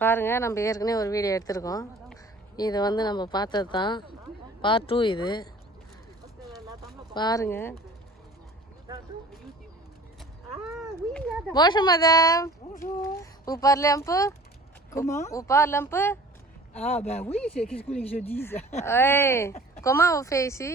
பாருங்கள் நம்ம ஏற்கனவே ஒரு வீடியோ எடுத்திருக்கோம் இது வந்து நம்ம பார்த்தது தான் பார்ட் டூ இது பாருங்க Bonjour madame, Bonjour. vous parlez un peu Comment Vous parlez un peu Ah ben oui, c'est qu'est-ce que vous voulez que je dise Oui. Comment vous faites ici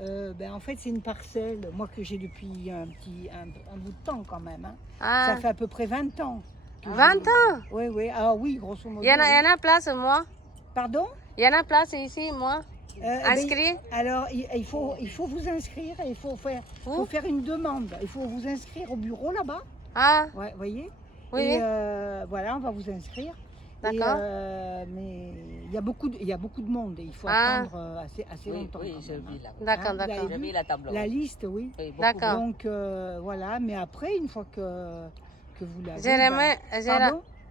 Euh, Ben en fait c'est une parcelle, moi que j'ai depuis un petit un, un bout de temps quand même. hein. Ah, Ça fait à peu près 20 ans. que 20 je- ans? Oui, oui. Ah oui, grosso modo. Il y en a, il y oui. en a place, moi? Pardon? Il y en a place ici, moi? Euh, eh ben, Inscrit? Alors il, il faut il faut vous inscrire, et il faut faire faut faire une demande. Il faut vous inscrire au bureau là-bas. Ah, Ouais, voyez? oui, Et euh, voilà, on va vous inscrire. D'accord. euh, mais il y a beaucoup de, il y a beaucoup de monde et il faut Ah. attendre assez assez Oui, longtemps. oui, je vis hein. là. D'accord, Hein, d'accord. Je vis la table. La liste, oui. Oui, D'accord. Donc euh, voilà, mais après, une fois que, que vous l'avez. J'ai ben- ramène,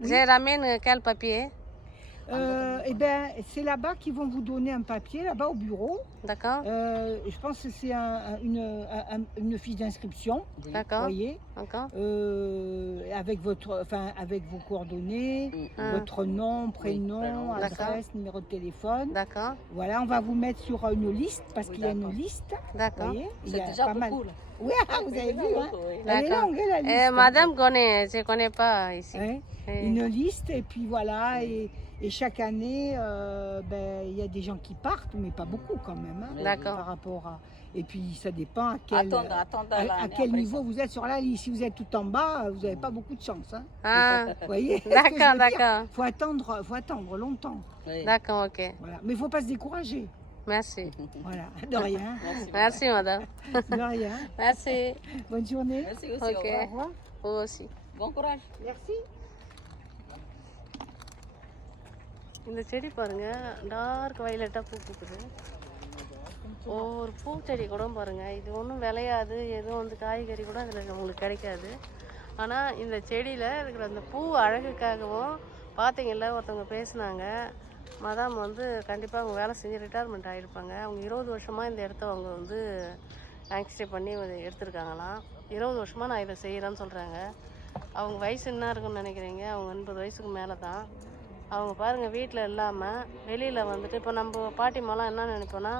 Oui. ramène quel papier? Euh, Eh ben, c'est là-bas qu'ils vont vous donner un papier, là-bas au bureau. D'accord Euh, je pense que c'est un- un- une, un- un- une fiche d'inscription, Oui. vous D'accord voyez, D'accord euh, avec votre, enfin, avec vos coordonnées, Mm. Ah. votre nom, prénom. D'accord. adresse, numéro de téléphone. D'accord Voilà, on va vous mettre sur une liste parce Oui, qu'il y a une d'accord. liste. Vous D'accord voyez, il y C'est a déjà pas mal. beaucoup, là. Oui, ah, vous avez vu, hein Oui. Elle est D'accord. longue, la liste. Eh, Madame connaît, je ne connais pas ici. Hein Eh, une liste et puis voilà et, et chaque année euh, ben, il y a des gens qui partent mais pas beaucoup quand même hein, D'accord. par rapport à et puis ça dépend à quel, à, à niveau vous êtes sur la liste si vous êtes tout en bas vous n'avez pas beaucoup de chance hein. Ah, vous voyez d'accord, d'accord. faut attendre faut attendre longtemps. Oui. D'accord, ok. voilà mais il faut pas se décourager Merci. voilà de rien Merci. Merci, madame. de rien Merci. bonne journée Merci aussi. Ok. Au revoir. Vous aussi. Bon courage. merci இந்த செடி பாருங்க dark வயலட்டாக பூ பூக்குது ஒரு பூச்செடி கூட பாருங்க இது ஒன்றும் விளையாது எதுவும் வந்து காய்கறி கூட அதில் உங்களுக்கு கிடைக்காது ஆனால் இந்த செடியில் இருக்கிற அந்த பூ அழகுக்காகவும் பார்த்தீங்கல்ல ஒருத்தவங்க பேசுனாங்க மதாம் வந்து கண்டிப்பாக அவங்க வேலை செஞ்சு ரிட்டையர்மெண்ட் ஆகிருப்பாங்க அவங்க இருபது வருஷமாக இந்த இடத்த அவங்க வந்து ஆக்சிடே பண்ணி எடுத்திருக்காங்களாம். இருபது வருஷமாக நான் இதை செய்கிறேன்னு சொல்கிறாங்க அவங்க வயசு என்ன இருக்குன்னு நினைக்கிறீங்க? அவங்க எண்பது வயசுக்கு மேலே தான் அவங்க பாருங்கள் வீட்டில் இல்லாமல் வெளியில் வந்துட்டு இப்போ நம்ம பாட்டிமாலாம் என்ன நினைப்போன்னா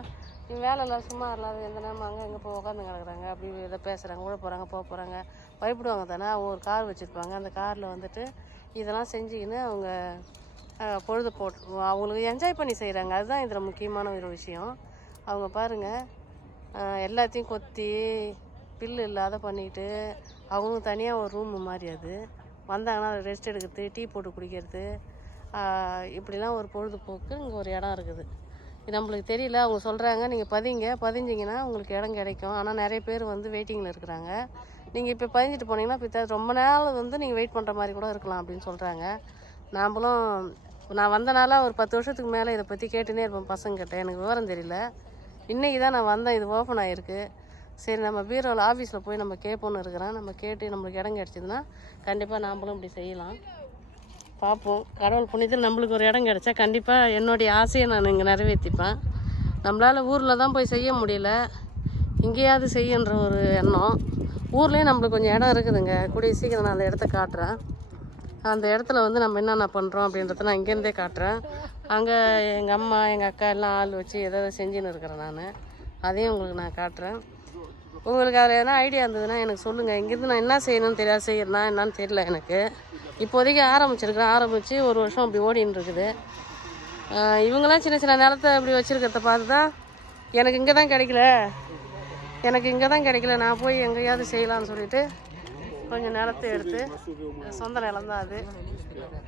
நீ வேலைலாம் சும்மா இல்லாத எந்த நேரம் அங்கே இங்கே போய் உட்காந்து கிடக்குறாங்க. அப்படி இதை பேசுகிறாங்க கூட போகிறாங்க போக போகிறாங்க பயப்படுவாங்க தானே அவங்க ஒரு கார் வச்சுருப்பாங்க. அந்த காரில் வந்துட்டு இதெல்லாம் செஞ்சுக்கின்னு அவங்க பொழுது போட்டு அவங்களுக்கு என்ஜாய் பண்ணி செய்கிறாங்க அதுதான் இதில் முக்கியமான ஒரு விஷயம். அவங்க பாருங்கள் எல்லாத்தையும் கொத்தி பில்லு இல்லாத பண்ணிக்கிட்டு அவங்களும் தனியாக ஒரு ரூம் மாதிரி அது. வந்தாங்கன்னா ரெஸ்ட் எடுக்கிறது டீ போட்டு குடிக்கிறது. இப்படிலாம் ஒரு பொழுதுபோக்கு இங்கே ஒரு இடம் இருக்குது. இது நம்மளுக்கு தெரியல. அவங்க சொல்கிறாங்க நீங்கள் பதிங்க. பதிஞ்சிங்கன்னா உங்களுக்கு இடம் கிடைக்கும். ஆனால் நிறைய பேர் வந்து வெயிட்டிங்கில் இருக்கிறாங்க. நீங்கள் இப்போ பதிஞ்சிட்டு போனீங்கன்னா இப்போ ரொம்ப நாள் வந்து நீங்கள் வெயிட் பண்ணுற மாதிரி கூட இருக்கலாம் அப்படின்னு சொல்கிறாங்க நாம்பளும் நான் வந்தனால ஒரு பத்து வருஷத்துக்கு மேலே இதை பற்றி கேட்டுனே இருப்பேன் பசங்கிட்ட எனக்கு விவரம் தெரியல. இன்றைக்கி தான் நான் வந்தேன். இது ஓப்பன் ஆகிருக்கு சரி நம்ம பீரோவில் ஆஃபீஸில் போய் நம்ம கேட்போன்னு இருக்கிறேன். நம்ம கேட்டு நம்மளுக்கு இடம் கிடச்சிதுன்னா கண்டிப்பாக நாம்பளும் இப்படி செய்யலாம். பார்ப்போம் கடவுள் புண்ணியத்தில் நம்மளுக்கு ஒரு இடம் கிடச்சா கண்டிப்பாக என்னுடைய ஆசையை நான் இங்கே நிறைவேற்றிப்பேன் நம்மளால் ஊரில் தான் போய் செய்ய முடியல. இங்கேயாவது செய்யன்ற ஒரு எண்ணம். ஊர்லேயும் நம்மளுக்கு கொஞ்சம் இடம் இருக்குதுங்க. கூடிய சீக்கிரம் நான் அந்த இடத்த காட்டுறேன். அந்த இடத்துல வந்து நம்ம என்னென்ன பண்ணுறோம் அப்படின்றத நான் இங்கேருந்தே காட்டுறேன். அங்கே எங்கள் அம்மா எங்கள் அக்கா எல்லாம் ஆள் வச்சு எதாவது செஞ்சுன்னு இருக்கிறேன் நான். அதையும் உங்களுக்கு நான் காட்டுறேன். உங்களுக்கு அதில் எதனா ஐடியா இருந்ததுன்னா எனக்கு சொல்லுங்கள் இங்கேருந்து நான் என்ன செய்யணும்னு தெரியாது செய்யறதுனா என்னன்னு தெரியல எனக்கு. இப்போதைக்கு ஆரம்பிச்சிருக்கிறேன். ஆரம்பித்து ஒரு வருஷம் அப்படி ஓடின்னு இருக்குது. இவங்களாம் இவங்கெல்லாம் சின்ன சின்ன நிலத்தை இப்படி வச்சுருக்கிறத பார்த்து தான் எனக்கு இங்கே தான் கிடைக்கல. எனக்கு இங்கே தான் கிடைக்கல. நான் போய் எங்கேயாவது செய்யலாம்னு சொல்லிட்டு கொஞ்சம் நிலத்தை எடுத்து சொந்த நிலம் தான் அது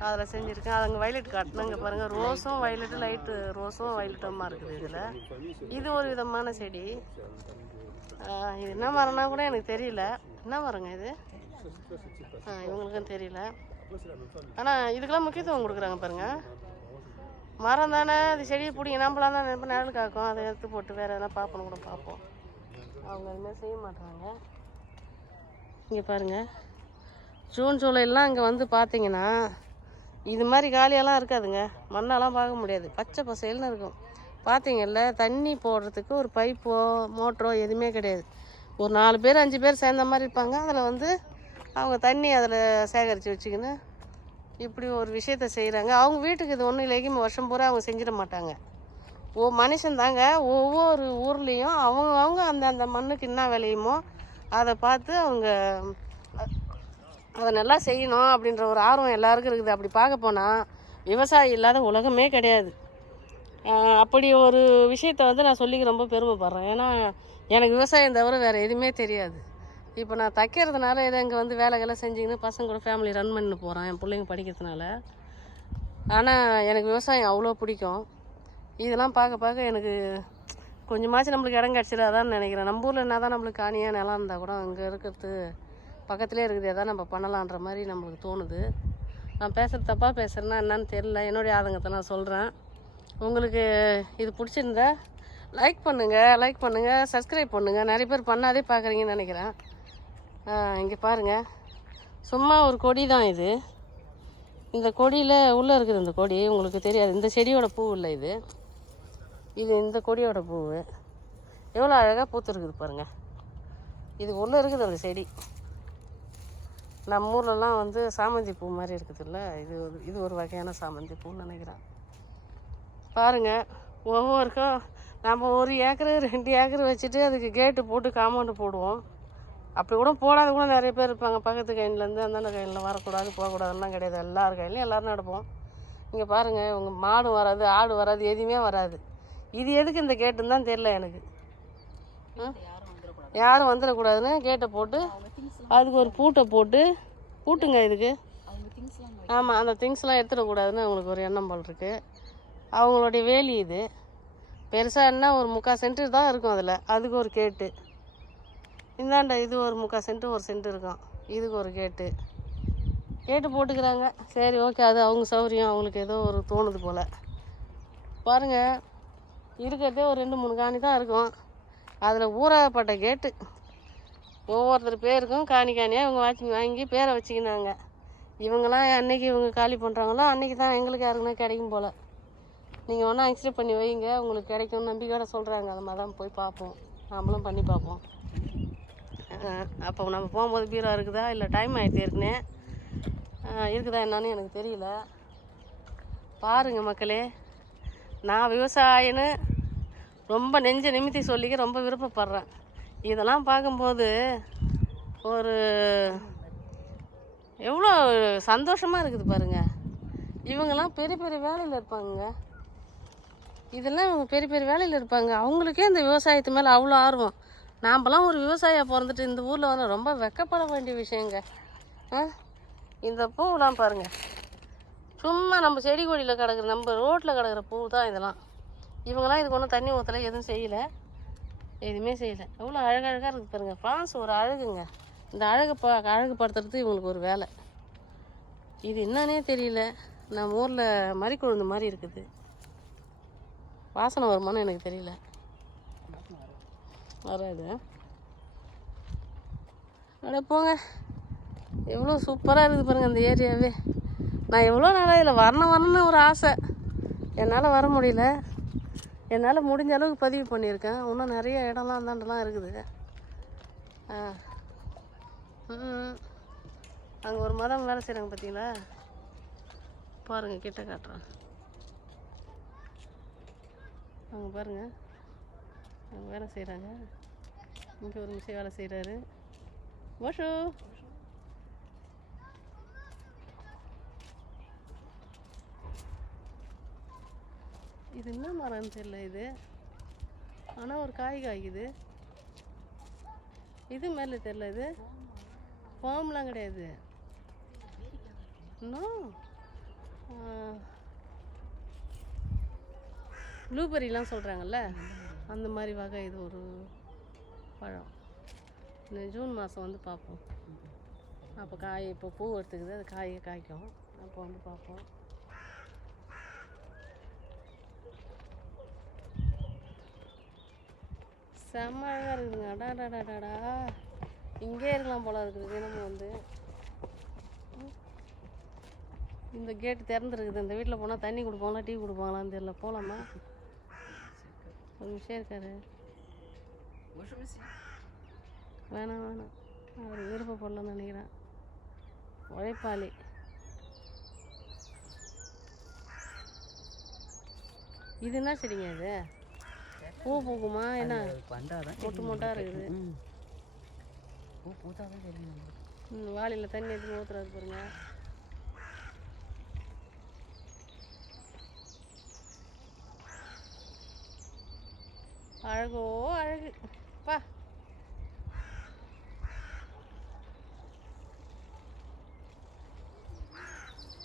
அதில் செஞ்சுருக்கேன். அது அங்கே வயலட் காட்டினா இங்கே பாருங்கள் ரோஸும் வயலட்டு லைட்டு ரோஸும் வயலட்டமாக இருக்குது இதில். இது ஒரு விதமான செடி. இது என்ன மரம்னா கூட எனக்கு தெரியல. என்ன மரங்க இது? ஆ இவங்களுக்கும் தெரியல. ஆனால் இதுக்கெல்லாம் முக்கியத்துவம் கொடுக்குறாங்க பாருங்கள் மரம் தானே அது செடியை பிடிங்க நம்மளாம் தான் நினைப்போம் நிழல் காக்கும் அதை எடுத்து போட்டு வேறு எதனா பார்ப்போம் கூட பார்ப்போம் அவங்க அதுமாதிரி செய்ய மாட்டாங்க இங்கே பாருங்கள் ஜூன் ஜூலைலாம் இங்கே வந்து பார்த்தீங்கன்னா இது மாதிரி காலியெல்லாம் இருக்காதுங்க. மண்ணெல்லாம் பார்க்க முடியாது. பச்சை பசேல்னு இருக்கும். பார்த்தீங்கல்ல தண்ணி போடுறதுக்கு ஒரு பைப்போ மோட்டரோ எதுவுமே கிடையாது. ஒரு நாலு பேர் அஞ்சு பேர் சேர்ந்த மாதிரி இருப்பாங்க. அதில் வந்து அவங்க தண்ணி அதில் சேகரித்து வச்சுக்கின்னு இப்படி ஒரு விஷயத்த செய்கிறாங்க அவங்க வீட்டுக்கு இது ஒன்றும் இல்லைக்கும் வருஷம் பூரா அவங்க செஞ்சிட மாட்டாங்க. ஓ மனுஷன் தாங்க ஒவ்வொரு ஊர்லேயும் அவங்க அவங்க அந்த அந்த மண்ணுக்கு என்ன விளையுமோ அதை பார்த்து அவங்க அதை நல்லா செய்யணும் அப்படின்ற ஒரு ஆர்வம் எல்லாருக்கும் இருக்குது. அப்படி பார்க்க போனால் விவசாயி இல்லாத உலகமே கிடையாது. அப்படி ஒரு விஷயத்த வந்து நான் சொல்லிக்க ரொம்ப பெருமைப்படுறேன். ஏன்னா எனக்கு விவசாயம் தவிர வேறு எதுவுமே தெரியாது. இப்போ நான் தைக்கிறதுனால இதை இங்கே வந்து வேலைகளை செஞ்சுக்கின்னு பசங்க கூட ஃபேமிலி ரன் பண்ணி போகிறேன் என் பிள்ளைங்க படிக்கிறதுனால. ஆனால் எனக்கு விவசாயம் அவ்வளோ பிடிக்கும். இதெல்லாம் பார்க்க பார்க்க எனக்கு கொஞ்சமாச்சும் நம்மளுக்கு இடம் கிடச்சிடாதான்னு நினைக்கிறேன். நம்ம ஊரில் என்ன தான் நம்மளுக்கு காணியாக நிலம் இருந்தால் கூட அங்கே இருக்கிறது பக்கத்துலேயே இருக்குது. எதாவது நம்ம பண்ணலான்ற மாதிரி நம்மளுக்கு தோணுது. நான் பேசுகிறது தப்பாக பேசுகிறேன்னா என்னன்னு தெரில என்னுடைய ஆதங்கத்தை நான் சொல்கிறேன் உங்களுக்கு இது பிடிச்சிருந்தா லைக் பண்ணுங்கள் லைக் பண்ணுங்கள் சப்ஸ்கிரைப் பண்ணுங்கள் நிறைய பேர் பண்ணாதே பார்க்குறீங்கன்னு நினைக்கிறேன். இங்கே பாருங்கள் சும்மா ஒரு கொடி தான் இது. இந்த கொடியில் உள்ளே இருக்குது இந்த கொடி உங்களுக்கு தெரியாது. இந்த செடியோட பூ இல்லை இது. இது இந்த கொடியோட பூவு. எவ்வளோ அழகாக பூத்துருக்குது பாருங்கள் இது ஒன்று இருக்குது அந்த செடி. நம்ம ஊர்லலாம் வந்து சாமந்தி பூ மாதிரி இருக்குதுல்ல. இது ஒரு இது ஒரு வகையான சாமந்தி பூன்னு நினைக்கிறேன். பாருங்கள் ஒவ்வொருக்கும் நம்ம ஒரு ஏக்கரு ரெண்டு ஏக்கர் வச்சுட்டு அதுக்கு கேட்டு போட்டு காம்பவுண்டு போடுவோம். அப்படி கூட போடாத கூட நிறைய பேர் இருப்பாங்க. பக்கத்து கைன்லேருந்து அந்தாண்ட கைனில் வரக்கூடாது போகக்கூடாதுலாம் கிடையாது. எல்லார் கையிலையும் எல்லோரும் நடப்போம். இங்கே பாருங்கள் உங்கள் மாடு வராது ஆடு வராது எதுவுமே வராது. இது எதுக்கு இந்த கேட்டுன்னு தான் தெரில எனக்கு. யாரும் வந்துடக்கூடாதுன்னு கேட்டை போட்டு அதுக்கு ஒரு பூட்டை போட்டு பூட்டுங்க இதுக்கு. ஆமாம் அந்த திங்ஸ்லாம் எடுத்துடக்கூடாதுன்னு அவங்களுக்கு ஒரு எண்ணம் போல் இருக்கு. அவங்களுடைய வேலி இது. பெருசாக என்ன ஒரு முக்கால் சென்ட்டு தான் இருக்கும் அதில். அதுக்கு ஒரு கேட்டு. இந்தாண்ட இது ஒரு முக்கால் சென்ட்டு ஒரு சென்ட் இருக்கும். இதுக்கு ஒரு கேட்டு. கேட்டு போட்டுக்கிறாங்க. சரி ஓகே அது அவங்க சௌகரியம் அவங்களுக்கு ஏதோ ஒரு தோணுது போல். பாருங்கள் இருக்கிறதே ஒரு ரெண்டு மூணு காணி தான் இருக்கும். அதில் ஊறப்பட்ட கேட்டு. ஒவ்வொருத்தர் பேருக்கும் காணி காணியாக இவங்க வாட்சி வாங்கி பேரை வச்சுக்கினாங்க. இவங்கெல்லாம் அன்னைக்கு இவங்க காலி பண்ணுறாங்களோ அன்னைக்கு தான் எங்களுக்கு யாருக்குன்னா கிடைக்கும் போல். நீங்கள் ஒன்றா எக்ஸ்ரே பண்ணி வைங்க. உங்களுக்கு கிடைக்கும்னு நம்பிக்கையோட சொல்கிறாங்க அது மாதிரி தான் போய் பார்ப்போம். நாமளும் பண்ணி பார்ப்போம். அப்போ நம்ம போகும்போது பீரோ இருக்குதா? இல்லை டைம் ஆகிட்டு இருக்குன்னு இருக்குதா என்னன்னு எனக்கு தெரியல. பாருங்கள் மக்களே. நான் விவசாயின்னு ரொம்ப நெஞ்ச நிமித்தி சொல்லிக்க ரொம்ப விருப்பப்படுறேன். இதெல்லாம் பார்க்கும்போது ஒரு எவ்வளோ சந்தோஷமாக இருக்குது பாருங்கள் இவங்கெல்லாம் பெரிய பெரிய வேலையில் இருப்பாங்கங்க இதெல்லாம் இவங்க பெரிய பெரிய வேலையில் இருப்பாங்க. அவங்களுக்கே இந்த விவசாயத்து மேலே அவ்வளோ ஆர்வம். நாம்லாம் ஒரு விவசாயியாக பிறந்துட்டு இந்த ஊரில் வந்து ரொம்ப வெக்கப்பட வேண்டிய விஷயங்க. ஆ? இந்த பூவெலாம் பாருங்கள் சும்மா நம்ம செடி கொடியில் கிடக்குற நம்ம ரோட்டில் கிடக்குற பூ தான் இதெல்லாம். இவங்கெல்லாம் இதுக்கு ஒன்றும் தண்ணி ஊற்றலை எதுவும் செய்யலை. எதுவுமே செய்யலை. எவ்வளோ அழகழகாக இருக்குது பாருங்கள் ஃப்ரான்ஸ் ஒரு அழகுங்க. இந்த அழகு ப அழகுபடுத்துறது இவங்களுக்கு ஒரு வேலை. இது என்னன்னே தெரியல. நம்ம ஊரில் மறிக்குழுந்து மாதிரி இருக்குது. வாசனை வருமானு எனக்கு தெரியல. வராது. அட போங்க. எவ்வளோ சூப்பராக இருக்குது பாருங்கள் இந்த ஏரியாவே. நான் எவ்வளோ நாளாக இதில் வரணும் வரணும்னு ஒரு ஆசை. என்னால் வர முடியல. என்னால் முடிஞ்ச அளவுக்கு பதிவு பண்ணியிருக்கேன். இன்னும் நிறைய இடம்லாம் அந்தாண்டெலாம் இருக்குது. ஆ. அங்கே ஒரு மரம் வேலை செய்கிறாங்க பார்த்தீங்களா? பாருங்கள் கிட்ட காட்டுறேன். அங்கே பாருங்கள் அங்கே வேலை செய்கிறாங்க. இங்கே ஒரு நிமிஷம் வேலை செய்கிறாரு. ஓஷோ இது என்ன மரம்னு தெரியல இது. ஆனால் ஒரு காய் காய்க்குது. இது மேலே தெரியல இது. ஃபார்ம்லாம் கிடையாது. இன்னும் ப்ளூபெரிலாம் சொல்கிறாங்கல்ல அந்த மாதிரி வகை இது ஒரு பழம். இந்த ஜூன் மாதம் வந்து பார்ப்போம். அப்போ காய் இப்போ பூ எடுத்துக்குது அது காய் காய்க்கும். அப்போ வந்து பார்ப்போம். செம்ம அழகாக இருக்குதுங்க. அடாடாடாடாடா இங்கே இருக்கலாம் போல இருக்குது தினமும் வந்து. இந்த கேட்டு திறந்துருக்குது. இந்த வீட்டில் போனால் தண்ணி கொடுப்பாங்களா டீ கொடுப்பாங்களான்னு தெரியல. போகலாமா ஒரு விஷயம் இருக்காரு. வேணாம் வேணாம். அவர் விருப்பப்படலன்னு நினைக்கிறேன். உழைப்பாளி. இது என்ன செடிங்க இது? பூ பூக்குமா என்ன வந்தாதான் மொட்டு மொட்டா இருக்குது. பூ பூத்தாதான் தெரியும் நம்மளுக்கு. வாளியில் தண்ணி எடுத்து ஊற்றுறது பாருங்க. அழகோ அழகு. பா.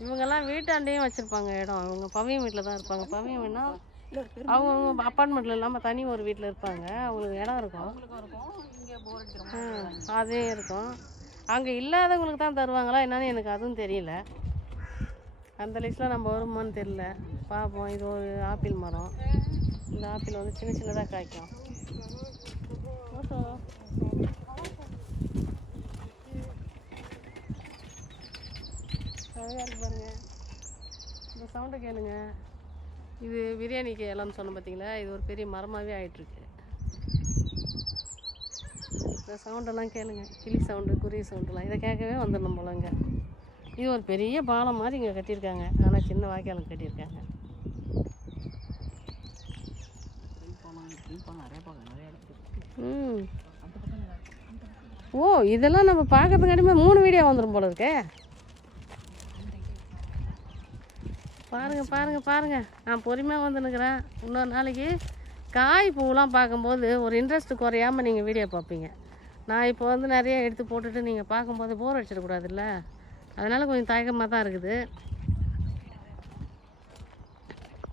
இவங்கெல்லாம் வீட்டாண்டையும் வச்சுருப்பாங்க இடம். இவங்க பவியம் வீட்டில் தான் இருப்பாங்க. பவியம் வேணா அவங்க அப்பார்ட்மெண்ட்டில் இல்லாமல் தனி ஒரு வீட்டில் இருப்பாங்க. அவங்களுக்கு இடம் இருக்கும். அதே இருக்கும். அங்கே இல்லாதவங்களுக்கு தான் தருவாங்களா? என்னன்னு எனக்கு அதுவும் தெரியல. அந்த லிஸ்ட்டில் நம்ம வருமான்னு தெரியல. பார்ப்போம் இது ஒரு ஆப்பிள் மரம். இந்த ஆப்பிள் வந்து சின்ன சின்னதாக காய்க்கும். ஓட்டோ. அழகா இருக்கு பாருங்க. இந்த சவுண்டை கேளுங்க. இது பிரியாணிக்கு இலன்னு சொன்னோம் பார்த்தீங்களா? இது ஒரு பெரிய மரமாகவே ஆகிட்டுருக்கு இந்த சவுண்டெல்லாம் கேளுங்க. கிளி சவுண்டு குருவி சவுண்டெல்லாம் இதை கேட்கவே வந்துடணும் போலங்க இது ஒரு பெரிய பாலம் மாதிரி இங்கே கட்டியிருக்காங்க. ஆனால் சின்ன வாய்க்காலம் கட்டியிருக்காங்க. ம். ஓ இதெல்லாம் நம்ம பார்க்கறதுக்கு அடிமை மூணு வீடியோ வந்துடும் போல இருக்கே. பாருங்கள் பாருங்கள் பாருங்கள் நான் பொறுமையாக வந்துனுக்குறேன் இன்னொரு நாளைக்கு காய் பூவெலாம் பார்க்கும்போது ஒரு இன்ட்ரெஸ்ட் குறையாம நீங்கள் வீடியோ பார்ப்பீங்க. நான் இப்போ வந்து நிறைய எடுத்து போட்டுட்டு நீங்கள் பார்க்கும்போது போர் அடிச்சிடக்கூடாதுல்ல? அதனால் கொஞ்சம் தயக்கமாக தான் இருக்குது.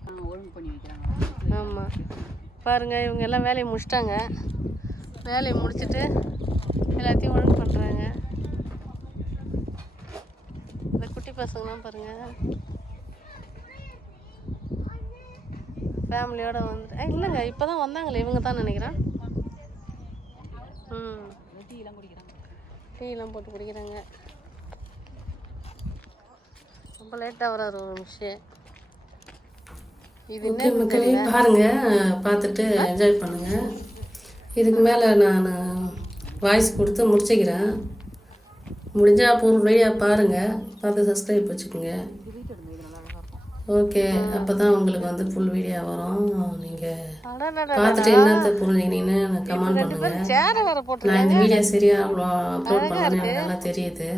ஆ, ஒழுங்கு ஆமாம் பாருங்கள் இவங்க எல்லாம் வேலையை முடிச்சிட்டாங்க. வேலையை முடிச்சிட்டு எல்லாத்தையும் ஒழுங்கு பண்ணுறாங்க இந்த குட்டி பசங்களாம் பாருங்கள் ஃபேமிலியோட வந்து இல்லைங்க இப்போ தான் வந்தாங்களே இவங்க தான் நினைக்கிறேன். ம். டீலாம் குடிக்கிறாங்க டீலாம் போட்டு குடிக்கிறாங்க. ரொம்ப லேட்டாக வராரு ஒரு நிமிஷம். இது என்ன மக்களே பாருங்க பார்த்துட்டு என்ஜாய் பண்ணுங்க. இதுக்கு மேலே நான் வாய்ஸ் கொடுத்து முடிச்சுக்கிறேன். முடிஞ்சா ஃபுல் வீடியோ பாருங்க. பார்த்து சப்ஸ்கிரைப் வச்சுக்கோங்க வீட்டு இருந்து இது நல்லா அழகாக இருக்கும் ஓகே அப்போ தான் உங்களுக்கு வந்து ஃபுல் வீடியோ வரும். நீங்கள் பார்த்துட்டு என்னத்தை புரிஞ்சுக்கினீங்கன்னு கமெண்ட் பண்ணுங்க. சேர வேற போட்டு நான் இந்த வீடியோ சரியா அவ்வளோ அப்லோட் பண்ணணும்னு எனக்கு நல்லா தெரியுது.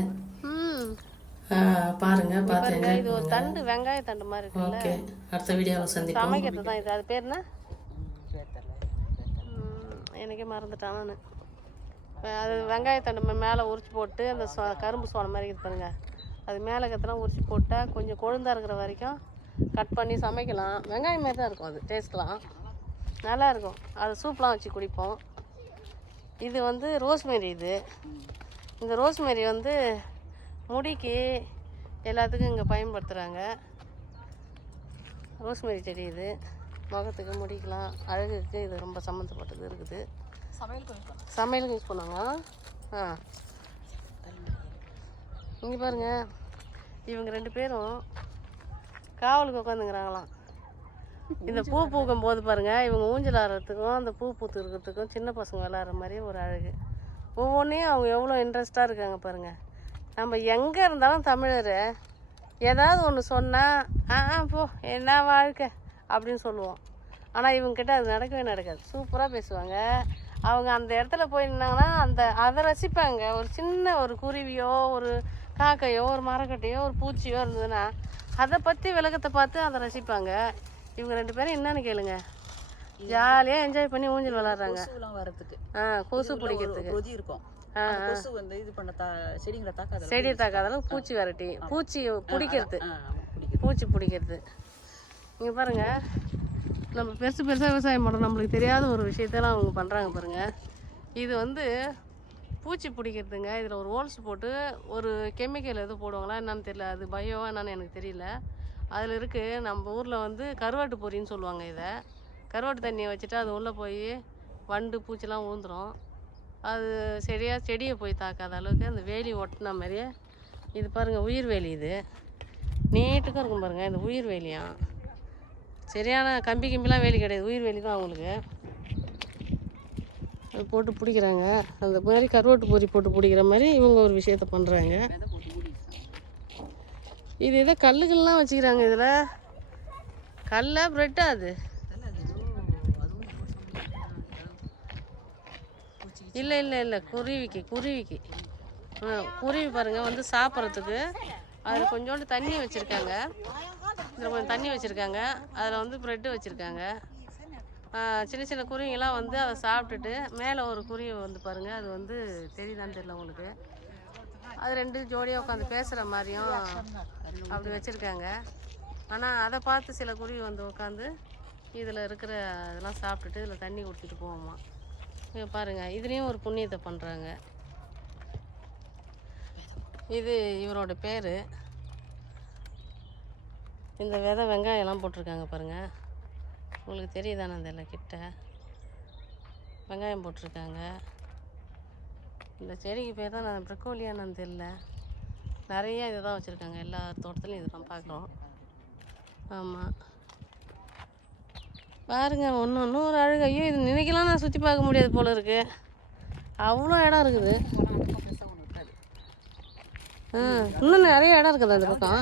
பாருங்க பார்த்து என்ஜாய் இது ஒரு தண்டு வெங்காய தண்டு மாதிரி இருக்கு ஓகே அடுத்த வீடியோவில் சந்திப்போம். சமைக்கிறது தான் இது. அது பேர் என்ன? எனக்கே மறந்துட்டான் நான். அது வெங்காய தண்டு மேலே உரிச்சு போட்டு அந்த கரும்பு சோளம் மாதிரி இருக்குது பாருங்க அது மேலே கத்தெல்லாம் உரிச்சு போட்டால் கொஞ்சம் கொழுந்தா இருக்கிற வரைக்கும் கட் பண்ணி சமைக்கலாம். வெங்காயம் மாதிரி தான் இருக்கும் அது. டேஸ்ட்லாம் நல்லா இருக்கும் அது சூப்லாம் வச்சு குடிப்போம். இது வந்து ரோஸ்மேரி இது. இந்த ரோஸ்மேரி வந்து முடிக்கு எல்லாத்துக்கும் இங்கே பயன்படுத்துகிறாங்க ரோஸ்மேரி செடி இது. முகத்துக்கு முடிக்கலாம் அழகுக்கு இது ரொம்ப சம்மந்தப்பட்டது இருக்குது. சமையலுக்கு யூஸ் பண்ணுவாங்க ஆ. இங்கே பாருங்க. இவங்க ரெண்டு பேரும் காவலுக்கு உட்காந்துங்கிறாங்களாம் இந்த பூ பூக்கும் போது பாருங்க இவங்க ஊஞ்சல் ஆடுறதுக்கும் அந்த பூ பூத்து இருக்கிறதுக்கும் சின்ன பசங்க விளாட்ற மாதிரி ஒரு அழகு. ஒவ்வொன்றையும் அவங்க எவ்வளோ இன்ட்ரெஸ்டாக இருக்காங்க பாருங்க. நம்ம எங்கே இருந்தாலும் தமிழர் ஏதாவது ஒன்று சொன்னால் ஆ ஆ, போ என்ன வாழ்க்கை? அப்படின்னு சொல்லுவோம். ஆனால் இவங்ககிட்ட அது நடக்கவே நடக்காது. சூப்பராக பேசுவாங்க. அவங்க அந்த இடத்துல போய் அந்த அதை ரசிப்பாங்க. ஒரு சின்ன ஒரு குருவியோ ஒரு காக்கையோ ஒரு மரக்கட்டையோ ஒரு பூச்சியோ இருந்ததுன்னா அதை பற்றி விளக்கத்தை பார்த்து அதை ரசிப்பாங்க. இவங்க ரெண்டு பேரும் என்னன்னு கேளுங்க. ஜாலியாக என்ஜாய் பண்ணி ஊஞ்சல் விளாட்றாங்க. வரதுக்கு ஆ கொசு பிடிக்கிறதுக்கு. இருக்கும். அந்த கொசு வந்து இது பண்ண தா செடிங்களை தாக்காத அளவுக்கு செடி தாக்காத அளவுக்கு பூச்சி விரட்டி பூச்சி பிடிக்கிறது. பூச்சி பிடிக்கிறது. இங்கே பாருங்க. நம்ம பெருசு பெருசாக விவசாயம் பண்ணுறோம் நம்மளுக்கு தெரியாத ஒரு விஷயத்தெல்லாம் அவங்க பண்ணுறாங்க பாருங்க. இது வந்து பூச்சி பிடிக்கிறதுங்க. இதில் ஒரு ஹோல்ஸ் போட்டு ஒரு கெமிக்கல் எதுவும் போடுவாங்களா என்னன்னு தெரியல. அது பயோ என்னன்னு எனக்கு தெரியல. அதில் இருக்குது நம்ம ஊரில் வந்து கருவாட்டு பொரின்னு சொல்லுவாங்க இதை. கருவாட்டு தண்ணியை வச்சுட்டு அது உள்ளே போய் வண்டு பூச்சிலாம் ஊந்துடும் அது செடியாக செடியை போய் தாக்காத அளவுக்கு அந்த வேலி ஒட்டின மாதிரியே. இது பாருங்கள் உயிர் வேலி இது. நீட்டுக்கும் இருக்கும் பாருங்கள் இந்த உயிர் வேலியாம் சரியான கம்பி கிம்பிலாம் வேலி கிடையாது உயிர் வேலி தான் அவங்களுக்கு. அது போட்டு பிடிக்கிறாங்க. அந்த மாதிரி கருவாட்டு பொறி போட்டு பிடிக்கிற மாதிரி இவங்க ஒரு விஷயத்த பண்ணுறாங்க இது ஏதோ கல்லுகள்லாம் வச்சுக்கிறாங்க இதில். கல்ல ப்ரெட்டா அது? இல்லை இல்லை இல்லை. குருவிக்கு குருவிக்கு. ஆ குருவி பாருங்கள் வந்து சாப்பிட்றதுக்கு. அதில் கொஞ்சோண்டு தண்ணி வச்சுருக்காங்க. இதில் கொஞ்சம் தண்ணி வச்சுருக்காங்க. அதில் வந்து ப்ரெட்டு வச்சுருக்காங்க. சின்ன சின்ன குருவிங்கெல்லாம் வந்து அதை சாப்பிட்டுட்டு மேலே ஒரு குருவி வந்து பாருங்கள் அது வந்து தெரியுதான்னு தெரியல உங்களுக்கு. அது ரெண்டு ஜோடியாக உட்காந்து பேசுகிற மாதிரியும் அப்படி வச்சுருக்காங்க. ஆனால் அதை பார்த்து சில குருவி வந்து உட்காந்து இதில் இருக்கிற இதெல்லாம் சாப்பிட்டுட்டு இதில் தண்ணி குடிச்சிட்டு போவோமா. இங்கே பாருங்கள் இதுலேயும் ஒரு புண்ணியத்தை பண்ணுறாங்க இது இவரோட பேர். இந்த விதை வெங்காயம்லாம் போட்டிருக்காங்க பாருங்கள் உங்களுக்கு தெரியுதானே அந்த கிட்ட? வெங்காயம் போட்டிருக்காங்க. இந்த செடிக்கு பேர் தான் நான் ப்ரக்கோலியானு தெரியல நிறைய இதை தான் வச்சுருக்காங்க. எல்லா தோட்டத்துலையும் இதெல்லாம் பார்க்குறோம். ஆமாம் பாருங்க ஒன்று ஒன்றும் ஒரு அழகு. ஐயோ இது நினைக்கலாம் நான் சுற்றி பார்க்க முடியாது போல இருக்கு. அவ்வளோ இடம் இருக்குது. இருக்காது. ஆ இன்னும் நிறைய இடம் இருக்குது அந்த பக்கம்.